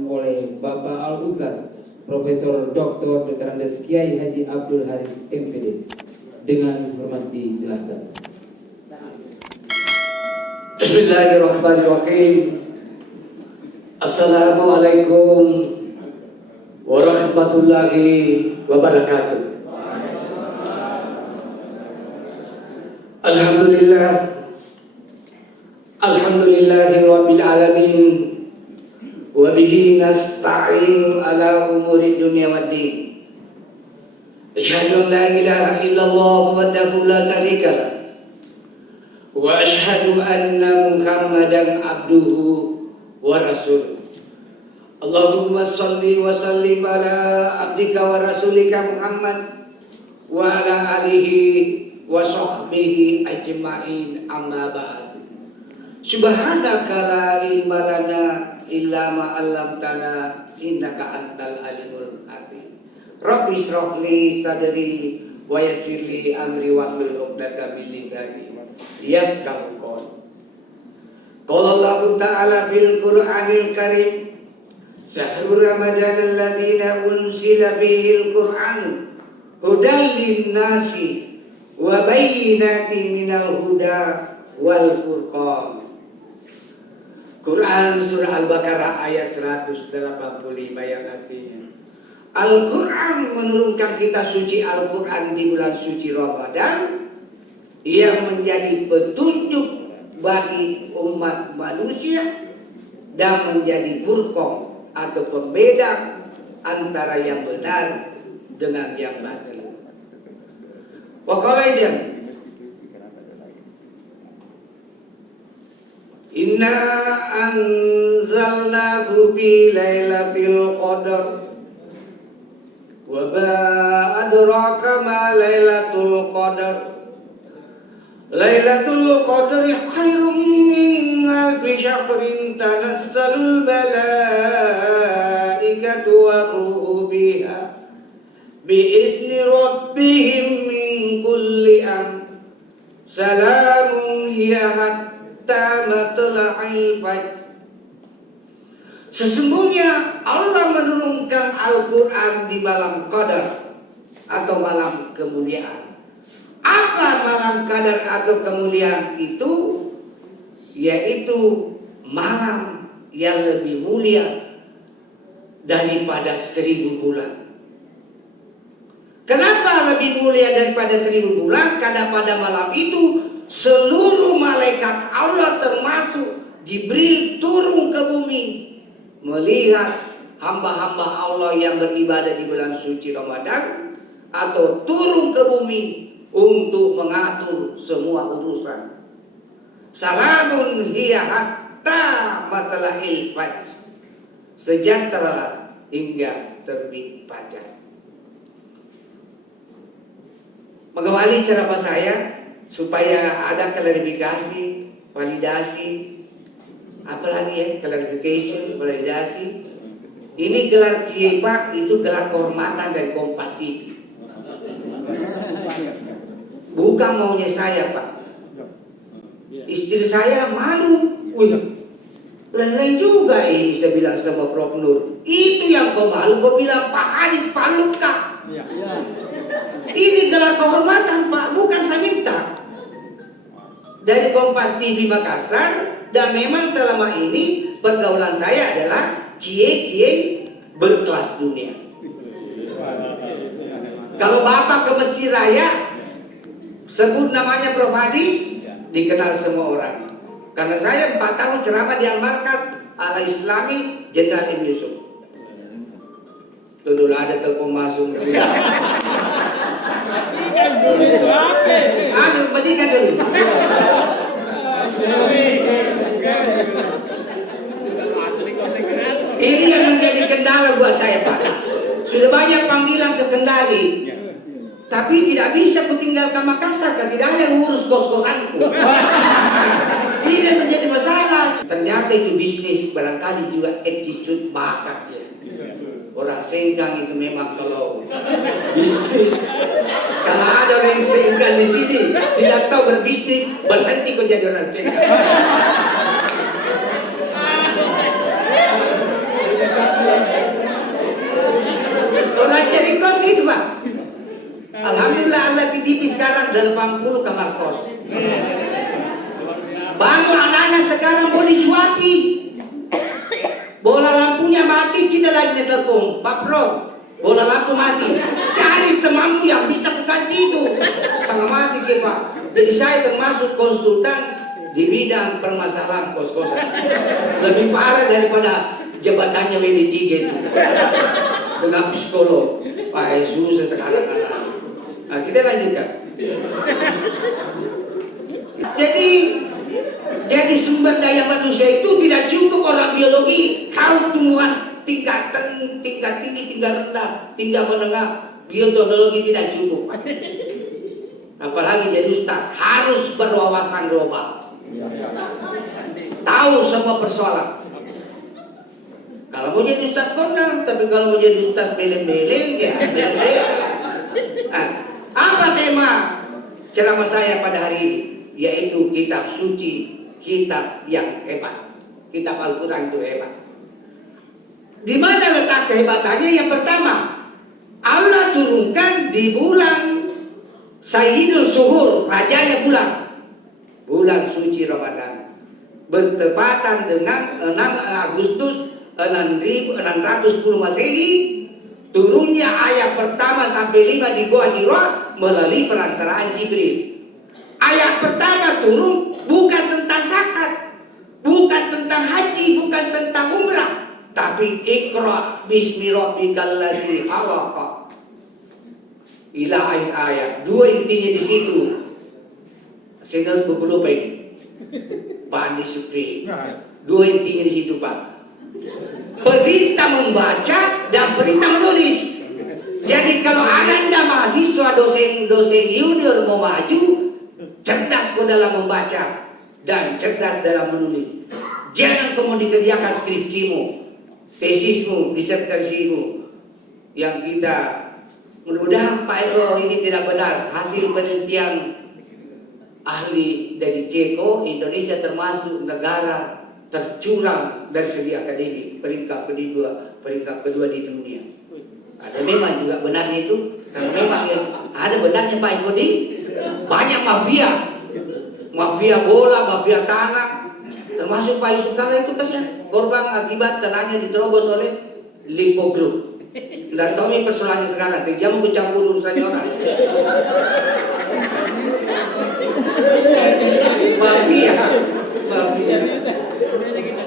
oleh Bapak Al-Ustaz Profesor Dr. Dr. Andes Kiai Haji Abdul Haris MPD. Dengan hormat disilahkan. Bismillahirrahmanirrahim. Assalamualaikum warahmatullahi wabarakatuh. Alhamdulillah, alhamdulillahi rabbil alamin, wa bihi nasta'inu ala umuri dunya waddin. Asyhadu an la ilaha illallah wahdahu la syarika lah, wa asyhadu anna Muhammadan abduhu wa rasuluh. Allahumma salli wa sallim ala abdika wa rasulika Muhammad wa ala alihi wa sahbihi ajma'in, amma ba'd. Subhanaka la ilma lana illa ma 'allamtana innaka antal alimul hakim. Rabbi shrah li sadri wa yassir li amri wahlul 'uqdatam min lisani yafqahu qawli. Qala Allah Ta'ala fil Qur'anil Karim, syahrul Ramadan alladzi unzila fihil Qur'an hudal lin-nasi wa bayyinatin minal huda wal furqan. Quran surah Al-Baqarah ayat 185 yang artinya Al-Quran menurunkan kitab suci Al-Quran di bulan suci Ramadan yang menjadi petunjuk bagi umat manusia dan menjadi furqan atau pembeda antara yang benar dengan yang batil. Pokoknya inna anzalnahu fi lailatul qadar wa ma adraka ma lailatul qadar. Lailatul qadri khairum min alfi syahrin tanazzalul malaikatu wa ruhu biha biizni rabbihim min kulli amr. Salamun hiya matla'il fajr. Sesungguhnya Allah menurunkan Al-Quran di malam qadar atau malam kemuliaan. Apa malam qadar atau kemuliaan itu? Yaitu malam yang lebih mulia daripada 1000 bulan. Kenapa lebih mulia daripada 1000 bulan? Karena pada malam itu seluruh malaikat Allah termasuk Jibril turun ke bumi melihat hamba-hamba Allah yang beribadah di bulan suci Ramadan, atau turun ke bumi untuk mengatur semua urusan. Salamun hiya hatta matla'il fajr. Sejahtera hingga terbit fajar. Mengawali ceramah saya supaya ada klarifikasi, validasi, apalagi ya, clarification, validasi. Ini gelar Kiai Pak, itu gelar kehormatan dari Kompas TV. Bukan maunya saya Pak. Istri saya malu. Lain-lain juga ini saya bilang sama Prof Nur. Itu yang kau malu, kau bilang Pak Hadis Pak Luka. Ini gelar kehormatan Pak, bukan saya minta. Dari Kompas TV Makassar, dan memang selama ini pergaulan saya adalah kiai-kiai berkelas dunia. Kalau Bapak ke Masjid Raya sebut namanya Prof Hadis, dikenal semua orang. Karena saya 4 tahun ceramah di Al-Markas Al-Islami Jenderal Ibn Yusuf. Dulu ada telepon masuk. Aduh, petikan dulu. Ini yang menjadi kendala buat saya Pak. Sudah banyak panggilan ke Kendari, tapi tidak bisa kutinggalkan Makassar, karena tidak ada yang ngurus kos-kosanku. Ini yang menjadi masalah. Ternyata itu bisnis, barangkali juga attitude, bakat ya. Orang Sengkang itu memang kalau bisnis, kalau ada orang yang Sengkang di sini tidak tahu berbisnis, berhenti kau jadi orang Sengkang. ada 80 kamar kos. Baru anak-anak sekarang mau disuapi. Bola lampunya mati, kita lagi telepon, Pak Pro, bola lampu mati. Cari temanmu yang bisa ganti itu. Setengah mati ke Pak. Jadi saya termasuk konsultan di bidang permasalahan kos-kosan. Lebih parah daripada jabatannya WD3 itu. Dengan psikolog. Pak Yesus sekarang anak. Nah, kita lanjutkan. Jadi sumber daya manusia itu tidak cukup orang biologi. Kau tumbuhan tingkat tinggi, tingkat rendah, tingkat menengah, bioteknologi tidak cukup. Apalagi jadi ustaz harus berwawasan global. Tahu semua persoalan. Kalau mau jadi ustaz kondang, tapi kalau mau jadi ustaz beleng-beleng ya beleng-beleng. Nah, apa tema ceramah saya pada hari ini? Yaitu kitab suci, kitab yang hebat. Kitab Al-Quran itu hebat. Di mana letak kehebatannya? Yang pertama, Allah turunkan di bulan Sayyidul Suhur, rajanya bulan suci Ramadan, bertepatan dengan 6 Agustus 610 Masehi. Turunnya ayat pertama sampai 5 di Gua Hira melalui perantaraan Jibril. Ayat pertama turun bukan tentang zakat, bukan tentang haji, bukan tentang umrah, tapi Iqra bismi rabbikal ladzi khalaq. Ila ayat. Dua intinya di situ. Saya lupa ini. Pak Andi Supri. Dua intinya di situ, Pak. Perintah membaca dan perintah menulis. Jadi kalau Anda mahasiswa dosen junior mau maju, cerdas kau dalam membaca dan cerdas dalam menulis. Jangan kau dikerjakan skripsimu, tesismu, disertasimu yang kita mudah-mudahan Pak Eko ini tidak benar. Hasil penelitian ahli dari Ceko, Indonesia termasuk negara tercurang dari segi akademik, peringkat kedua di dunia. Ada memang juga benarnya itu, karena memang ada benarnya Pak Eko di banyak mafia bola, mafia tanah, termasuk Pak Yusuf Kala itu kasihan korban akibat tanahnya diterobos oleh Lipo Group. Dan tahu ini persoalannya sekarang, dia mau bercampur urusannya orang. Mafia.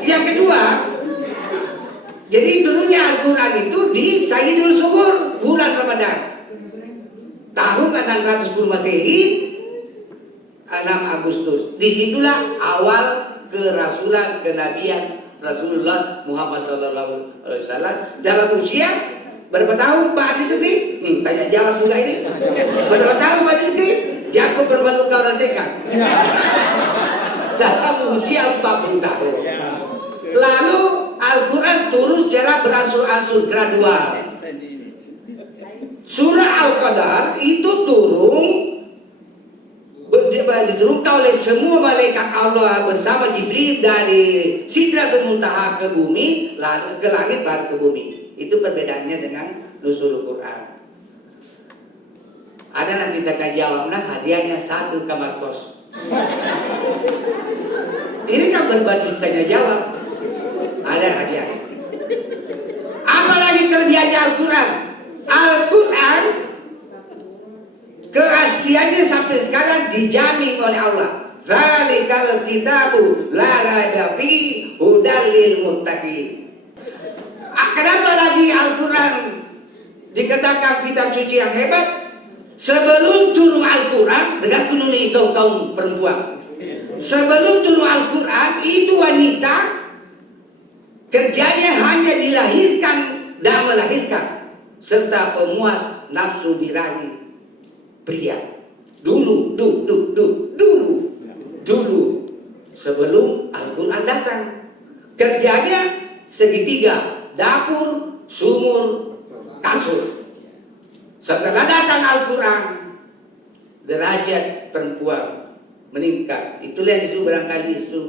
Yang kedua, jadi turunnya Al-Quran itu di Sayyidul Suhur, bulan Ramadan, tahun 610 Masehi, 6 Agustus. Disitulah awal kerasulan, kenabian Rasulullah Muhammad SAW dalam usia berapa tahun Pak Adi Sugri? Tanya jawab juga ini. Berapa tahun Pak Adi Sugri? Jago berbentuk kau rasakan. Dalam usia 40 tahun. Lalu Al-Quran turun secara beransur-ansur gradual. Surah Al-Qadar itu diturunkan oleh semua malaikat Allah bersama Jibril dari Sidratul Muntaha ke bumi, lalu ke langit baru ke bumi. Itu perbedaannya dengan Nuzulul Quran. Ada nanti kita akan jawab, nah hadiahnya 1 kamar kos. Ini kan berbasis tanya jawab. Ada hadiah. Apalagi kelebihannya Al-Quran? Al-Quran keasliannya sampai sekarang dijamin oleh Allah. Dzalikal kitabu la raiba fihi hudal lil muttaqin. Kenapa lagi Al-Quran dikatakan kitab suci yang hebat? Sebelum turun Al-Quran, dengar dulu nih kaum perempuan. Sebelum turun Al-Quran itu wanita kerjanya hanya dilahirkan dan melahirkan serta pemuas nafsu birahi pria. Dulu sebelum Al-Quran datang, kerjanya segitiga, dapur, sumur, kasur. Setelah datang Al-Quran, derajat perempuan meningkat. Itulah yang disebut barangkali isu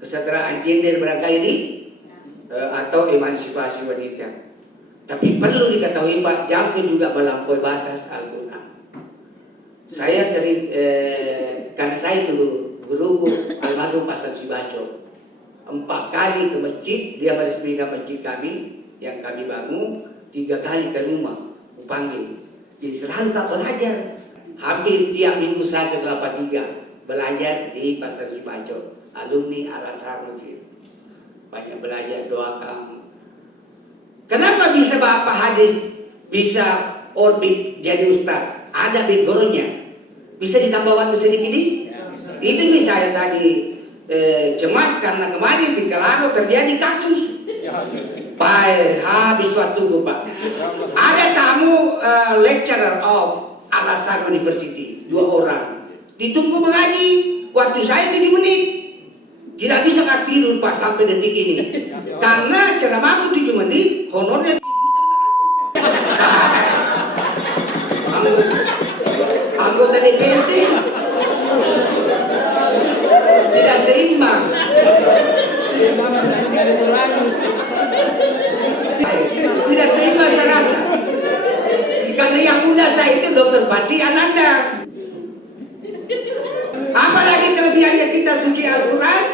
kesetaraan gender barangkali ini atau emansipasi wanita. Tapi perlu diketahui Pak, jangan juga melampaui batas Al-Quran. Saya sering karena saya itu guru almarhum Pastor Sibaco 4 kali ke masjid, dia meresmikan masjid kami yang kami bangun, 3 kali ke rumah panggil. Jadi selalu tak belajar. Hampir tiap minggu saya ke Kelapa 3 belajar di Pastor Sibaco, alumni Al-Azhar Mesir. Banyak belajar, doakan. Kenapa bisa Bapak Hadis bisa orbit jadi ustaz? Ada backgroundnya. Bisa ditambah waktu sedikit ini? Itu misalnya tadi cemas karena kemarin di Kelaro terjadi kasus. Pak, habis waktu Pak. Ada tamu lecturer of Al-Azhar University, 2 orang. Ditunggu mengaji, waktu saya 7 menit. Tidak bisa tidur Pak sampai detik ini. Karena ceramahku 7 menit, honornya anggota DPRD tidak seimbang. Tidak seimbang saya rasa. Karena yang muda saya itu Dr. Patli Ananda. Apalagi kelebihannya kita suci Al-Quran.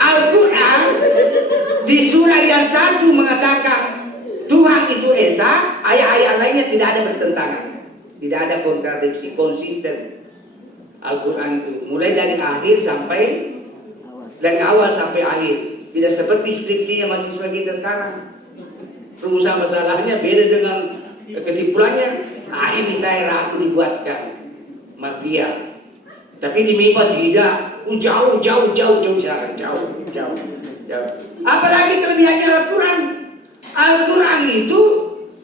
Al-Quran di surah yang 1 mengatakan Tuhan itu Esa, ayat-ayat lainnya tidak ada bertentangan. Tidak ada kontradiksi, konsisten. Al-Quran itu mulai dari awal sampai akhir. Tidak seperti skripsinya mahasiswa kita sekarang. Rumusah masalahnya beda dengan kesimpulannya. Nah ini saya ragu dibuatkan mafia. Tapi di MIPA tidak. Jauh. Apalagi kelebihannya Al-Quran. Al-Quran itu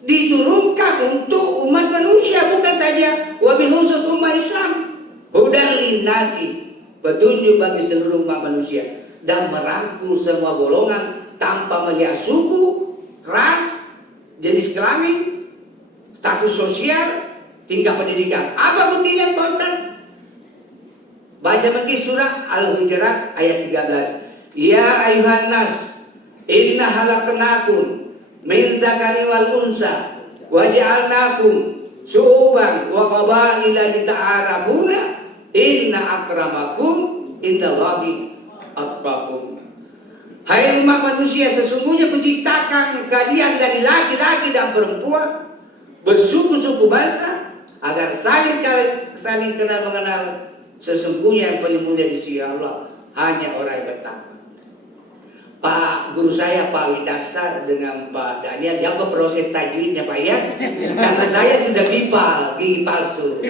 diturunkan untuk umat manusia, bukan saja wabil khusus umat Islam. Hudan linnasi, petunjuk bagi seluruh umat manusia, dan merangkul semua golongan tanpa melihat suku, ras, jenis kelamin, status sosial, tingkat pendidikan. Apa buktinya Pak Ustaz? Baca lagi surah Al-Hujurat ayat 13. Ya ayuhan nas, inna halaknakum min zakari wal unsa waja'alnakum syu'uban wa qabaila lita'arafuna inna akramakum indallahi atqakum. Hai umat manusia, sesungguhnya kuciptakan kalian dari laki-laki dan perempuan bersuku-suku bangsa agar saling kenal mengenal. Sesungguhnya yang paling mulia di sisi Allah hanya orang yang bertakwa. Pak guru saya Pak Widaksa dengan Pak Daniel jago proses tajwidnya Pak ya. Karena saya sudah gigi palsu.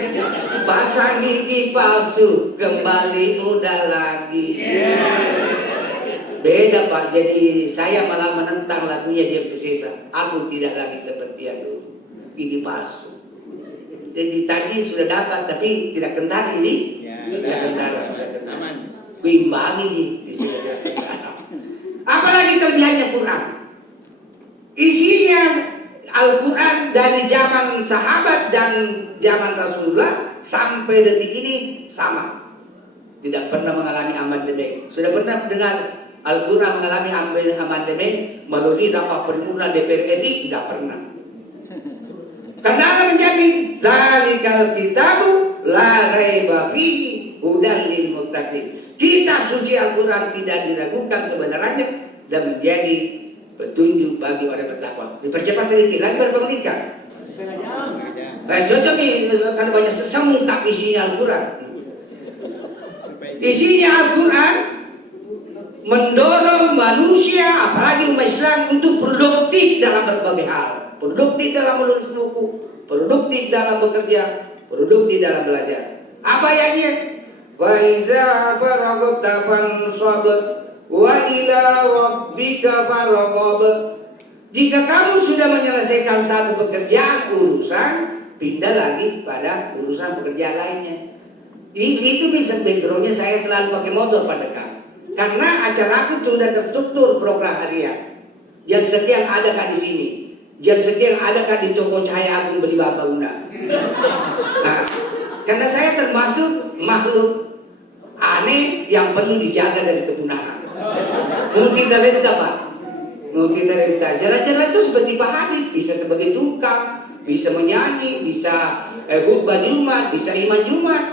Pasang gigi palsu kembali muda lagi. Beda Pak, jadi saya malah menentang lagunya Jeff Sesa. Aku tidak lagi seperti yang dulu. Gigi palsu. Jadi tadi sudah dapat tapi tidak kental ini. Tidak kental. Kuimbangi di sini. Apalagi kelebihannya Quran. Isinya Al-Quran dari zaman sahabat dan zaman Rasulullah sampai detik ini sama. Tidak pernah mengalami amandemen. Sudah pernah dengar Al-Quran mengalami amandemen melalui rapat paripurna DPR RI? Tidak pernah. Karena Allah menjamin zalikal kitabu la raiba fihi hudan lil muttaqin. Kitab suci Al-Quran tidak diragukan kebenarannya dan menjadi petunjuk bagi orang bertakwa. Dipercepat sedikit lagi berapa menit kan? Setengah jam. Cocok nih karena banyak sesungguh isinya Al-Quran. Isinya Al-Quran mendorong manusia, apalagi umat Islam, untuk produktif dalam berbagai hal. Produktif dalam menulis buku, produktif dalam bekerja, produktif dalam belajar. Apa ayatnya? Wa iza faragta fansab wa ila rabbika farghab. Jika kamu sudah menyelesaikan satu pekerjaan urusan, pindah lagi pada urusan pekerjaan lainnya. Itu bisa backgroundnya saya selalu pakai motor pada kamu. Karena acaraku sudah terstruktur program harian. Jam sekian ada kan di sini. Jam sekian ada kan di Toko Cahaya Agung beli Bangunan. Nah, karena saya termasuk makhluk aneh yang perlu dijaga dari kepunahan. Multi talenta Pak. Multi talenta. Jalan-jalan itu seperti Pak Hadis, bisa sebagai tukang, bisa menyanyi, bisa khutbah Jumat, bisa iman Jumat.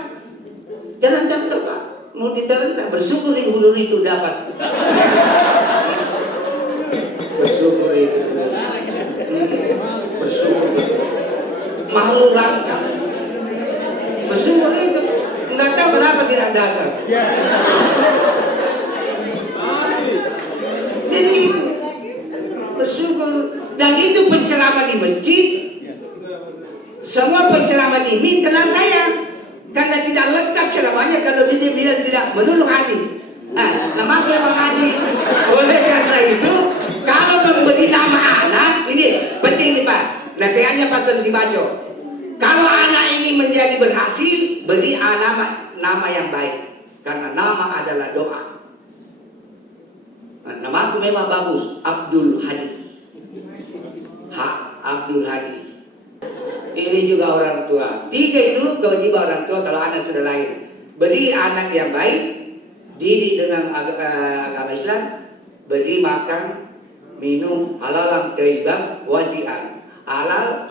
Jangan contoh Pak, multi talenta. Bersyukur ibu Nur itu dapat. Bersyukur itu. Bersyukur. Makhluk langka. Bersyukur itu. Enggak tahu kenapa tidak datang. Jadi bersyukur. Dan itu penceramah di masjid. Semua penceramah ini kenal saya. Karena tidak lengkap ceramahnya kalau dia bilang tidak menurut hadis. Nama aku memang hadis. Oleh karena itu, kalau memberi nama anak, ini penting nih Pak. Nasihatnya Pak Sun Sibaco. Kalau anak ini menjadi berhasil, beri nama yang baik. Karena nama adalah doa. Nama aku memang bagus, Abdul Hadis. Abdul Hadis. Ini juga orang tua. 3 itu kewajiban orang tua kalau anak sudah lahir. Beri anak yang baik, didik dengan agama Islam, beri makan, minum, halalan, thayyibah, wasi'an. Halal,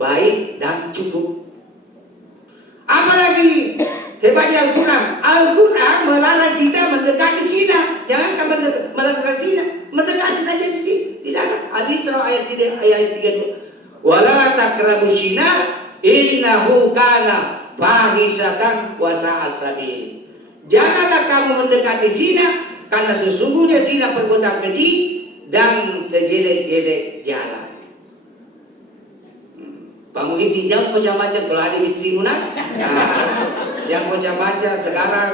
baik dan cukup. Apalagi hebatnya Al-Quran. Al-Quran melarang kita mendekati zina. Jangan melakukan zina, mendekati saja di sini. Dilarang. Al-Isra ayat 32. Wala taqrabu zina innahu kana fahisatan wa sa'a sabil. Janganlah kamu mendekati zina karena sesungguhnya zina perbuatan keji dan sejelek-jelek jalan. Pak Muhyiddin jangan macam-macam kalau ada istrimu yang macam-macam sekarang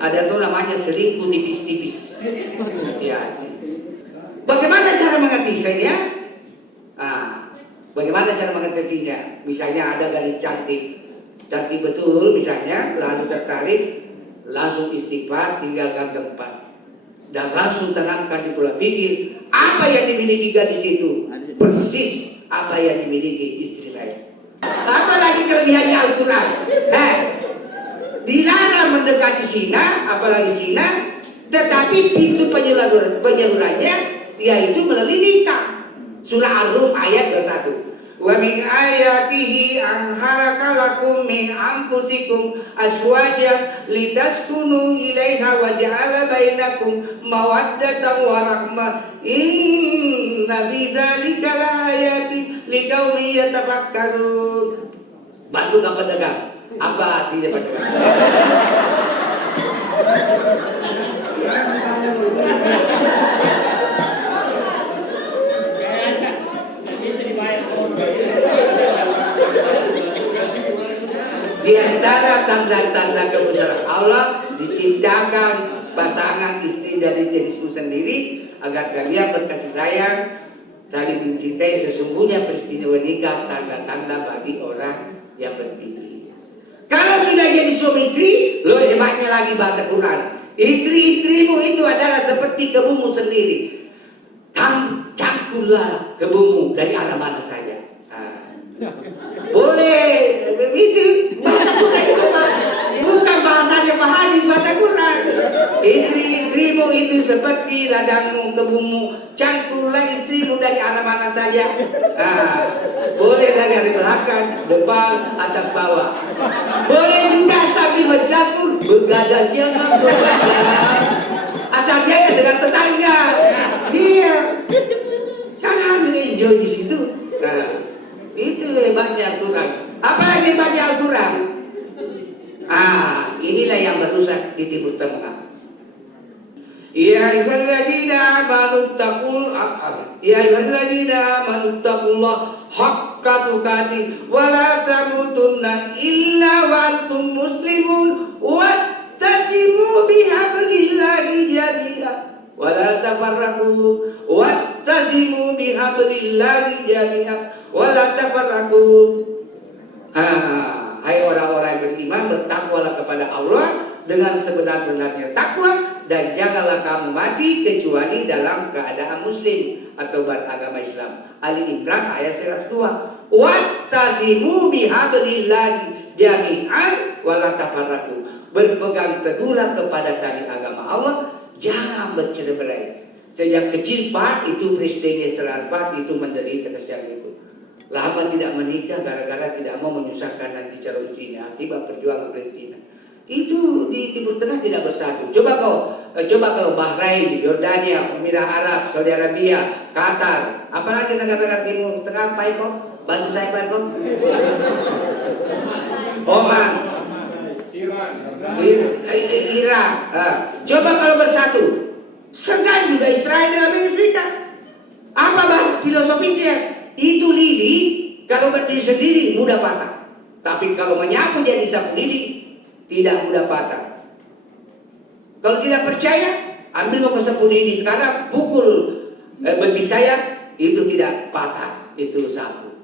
ada tuh namanya selingkuh tipis-tipis. Hati-hati. Bagaimana cara mengatasinya? Bagaimana cara mengatasinya? Misalnya ada gadis cantik betul misalnya, lalu tertarik, langsung istighfar, tinggalkan tempat dan langsung tanamkan di pola pikir apa yang dimiliki gadis itu persis apa yang dimiliki istri saya. Apalagi kelebihannya Al-Quran. Dilarang mendekati zina, apalagi zina, tetapi pintu penyalurannya yaitu melalui nikah. Surah Ar-Rum ayat 21. Wa min ayatihi an halakalakum min anfusikum azwajan litaskunu ilaiha wa ja'ala bainakum mawaddatan wa rahmah inna fi dzalika laayatin liqaumin yatafakkarun. Bantu Pak pedagang. Apa artinya pedagang? Di antara tanda-tanda kebesaran Allah diciptakan pasangan istri dari jenismu sendiri agar kalian berkasih sayang, saling mencintai. Sesungguhnya peristiwa nikah tanda-tanda bagi orang yang berpikir. Kalau sudah jadi suami istri, lo hebatnya lagi bahasa Quran. Istri-istrimu itu adalah seperti kebumu sendiri. Cangkullah kebumu dari arah mana saja. Boleh, itu bahasa Quran itu bukan bahasanya Pak Hadis, bahasa Quran. Istri-istrimu itu seperti ladangmu, kebumu. Cangkullah istrimu dari arah mana saja. Boleh dari belakang, depan, atas, bawah. Boleh juga sambil mencangkul, begadang jangan begadang. Asal jaya dengan tetangga. Iya, kan harus enjoy di situ. Itu hebatnya Al-Quran. Apalagi hebatnya Al-Quran? Inilah yang berusak di Timur Tengah. Ya ayyuhalladzina amanu taqullah haqqa tuqatih wa la tamutunna illa wa antum muslimun wattasimu bihablillahi jami'an wa la tafarraqu wattasimu bihablillahi jami'an wala tafarraqu. Hai orang-orang yang beriman, bertakwalah kepada Allah dengan sebenar-benarnya takwa dan janganlah kamu mati kecuali dalam keadaan muslim atau beragama Islam. Ali Imran ayat 102. Wattasimu bihablillahi jami'an wala tafarraqu. Berpegang teguhlah kepada tali agama Allah, jangan bercerai-berai. Sejak kecil Pak itu presidennya Israel Pak itu menderita kesian itu. lama tidak menikah gara-gara tidak mau menyusahkan nanti calon istrinya akibat perjuangan Palestina. Itu di Timur Tengah tidak bersatu. Coba kalau Bahrain, Yordania, Emirat Arab, Saudi Arabia, Qatar, apalagi negara-negara Timur Tengah, Pak Eko, bantu saya Pak Eko. Oman, Irak. Coba kalau bersatu, segan juga Israel dengan Amerika Serikat. Apa bahasa filosofisnya? Itu lidi kalau berdiri sendiri mudah patah, tapi kalau menyapu jadi sapu lidi tidak mudah patah. Kalau tidak percaya, ambil mau sapu lidi sekarang, pukul betis saya, itu tidak patah, itu sapu.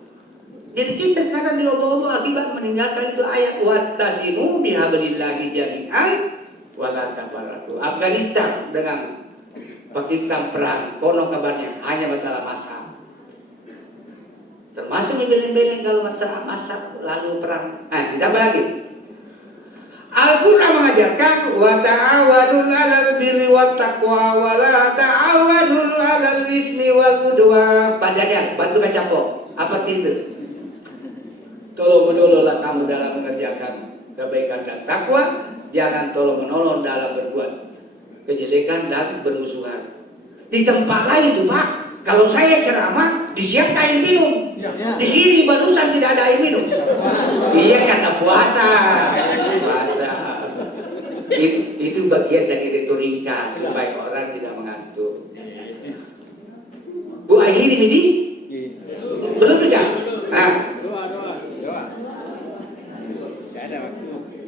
Jadi kita sekarang diobok-obok akibat meninggalkan itu ayat wattasimu bihablillahi jami'an wala tafarraqu. Afghanistan dengan Pakistan perang, konon kabarnya hanya masalah masa. Termasuk dibeleng-beleng kalau masalah masa lalu perang. Ditambah lagi. Al-Quran mengajarkan wa ta'awadul 'alal birri wat taqwa wa la ta'awadul 'alal ismi wal udwan. Padahal bantu kacapok. Apa itu? Tolong menolonglah kamu dalam mengerjakan kebaikan dan takwa, jangan tolong menolong dalam berbuat kejelekan dan bermusuhan. Di tempat lain itu Pak, kalau saya ceramah disiapkan air minum. Di sini barusan tidak ada air minum. Iya karena puasa. Itu bagian dari retorika supaya orang tidak mengantuk. Bu akhiri ini belum juga.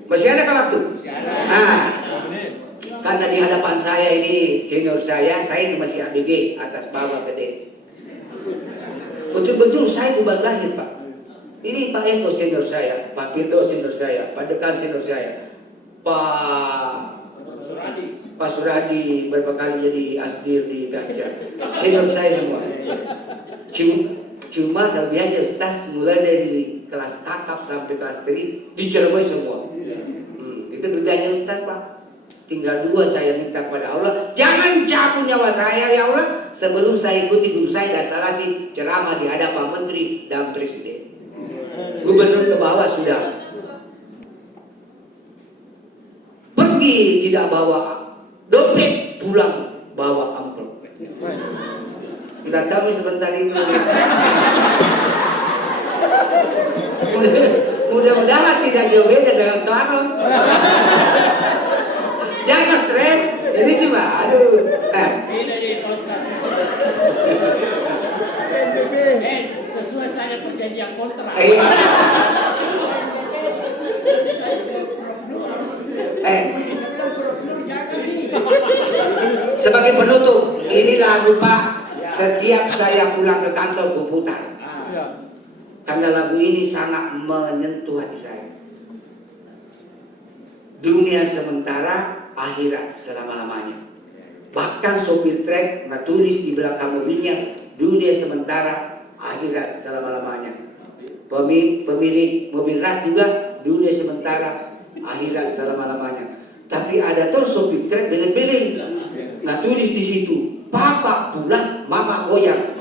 Masih ada waktu? Karena di hadapan saya ini senior saya ini masih ABG atas bawah gede. Betul-betul saya baru lahir Pak. Ini Pak Eko senior saya, Pak Firdo senior saya, Pak Dekan senior saya, Pak Suradi berapa kali jadi asdir di Gasja. Senior saya semua. Cuma kelebihannya Ustaz mulai dari kelas kakap sampai kelas 3 dicermai semua. Itu kelebihannya Ustaz Pak. Tinggal 2 saya minta kepada Allah, jangan cabut nyawa saya ya Allah sebelum saya ikuti guru saya dasar lagi ceramah di hadapan menteri dan presiden. Gubernur ke bawah sudah pergi tidak bawa dompet, pulang bawa amplop. Tidak tahu sebentar itu. Mudah-mudahan tidak jauh beda dengan Klaro. Jangan stres, ini cuma sesuai saja perjanjian kontrak. Sebagai penutup, ini lagu Pak. Setiap saya pulang ke kantor kuputar. Karena lagu ini sangat menyentuh hati saya. Dunia sementara, akhirat selama-lamanya. Bahkan sopir trek tulis di belakang mobilnya, dunia sementara, akhirat selama-lamanya. Pemilik mobil ras juga, dunia sementara, akhirat selama-lamanya. Tapi ada terus sopir trek beleng-beleng. Tulis di situ, papa pulang, mama goyang.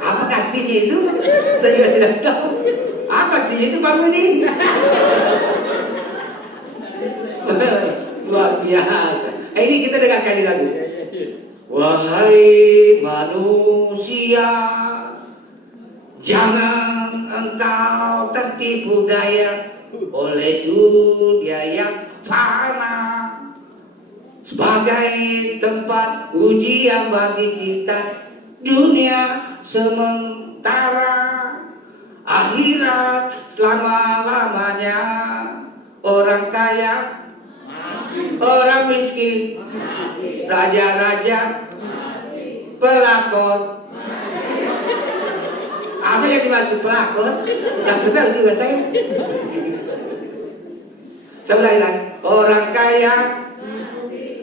Apa artinya itu? Saya juga tidak tahu. Apa artinya itu Pak Budi? Luar biasa. Ini kita dengarkan di lagu. Wahai manusia, jangan engkau tertipu daya oleh dunia yang fana sebagai tempat ujian bagi kita. Dunia sementara, akhirat selama-lamanya. Orang kaya, orang miskin, raja-raja, pelakon. Apa yang dimaksud pelakon? Yang betul juga saya. Saya ulangi lagi. Orang kaya,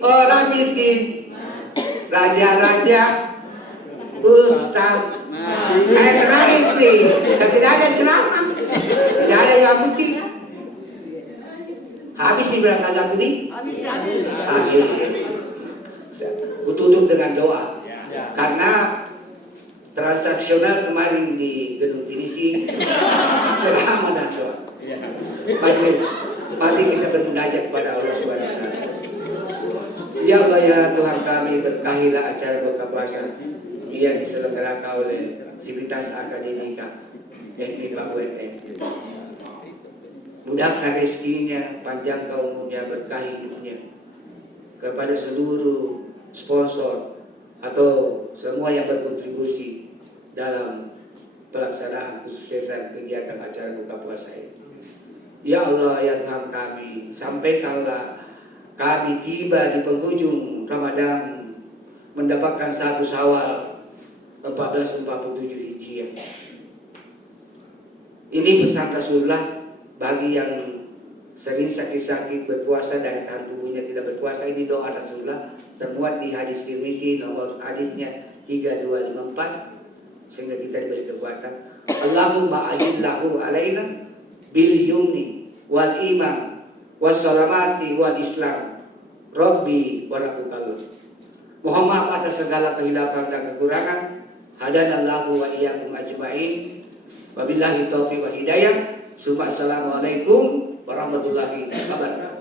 orang miskin, raja-raja, ustaz. Terakhir nih, dan tidak ada ceramah, tidak ada yang mesti. Habis di belakang lagu ini? Habis. Ku tutup dengan doa. Karena transaksional kemarin di gedung pinisi ceramah dan doa. Mari kita bermunajat kepada Allah SWT. Ya Allah ya Tuhan kami, berkahilah acara buka puasa yang diselenggarakan oleh Sivitas Akademika FMIPA UNM. Mudahkan rezekinya, panjangkan umurnya, berkahi hidupnya. Kepada seluruh sponsor atau semua yang berkontribusi dalam pelaksanaan kesuksesan kegiatan acara buka puasa ini. Ya Allah ya Tuhan kami, sampaikanlah kami tiba di penghujung Ramadan mendapatkan 1 Syawal 1447 Hijriah. Ini pesan Rasulullah bagi yang sering sakit-sakit berpuasa dan tahan tubuhnya tidak berpuasa. Ini doa Rasulullah termuat di hadis Tirmizi nomor hadisnya 3254, sehingga kita diberi kekuatan. Allahumma ajillahu alaina bil yumni wal iman was salamati wal islam Rabbi wa rabbukallah. Mohon maaf atas segala kehilapan dan kekurangan. Hadanallahu wa iyyakum ajmain. Wabillahi taufiq wa hidayah. Assalamualaikum warahmatullahi wabarakatuh.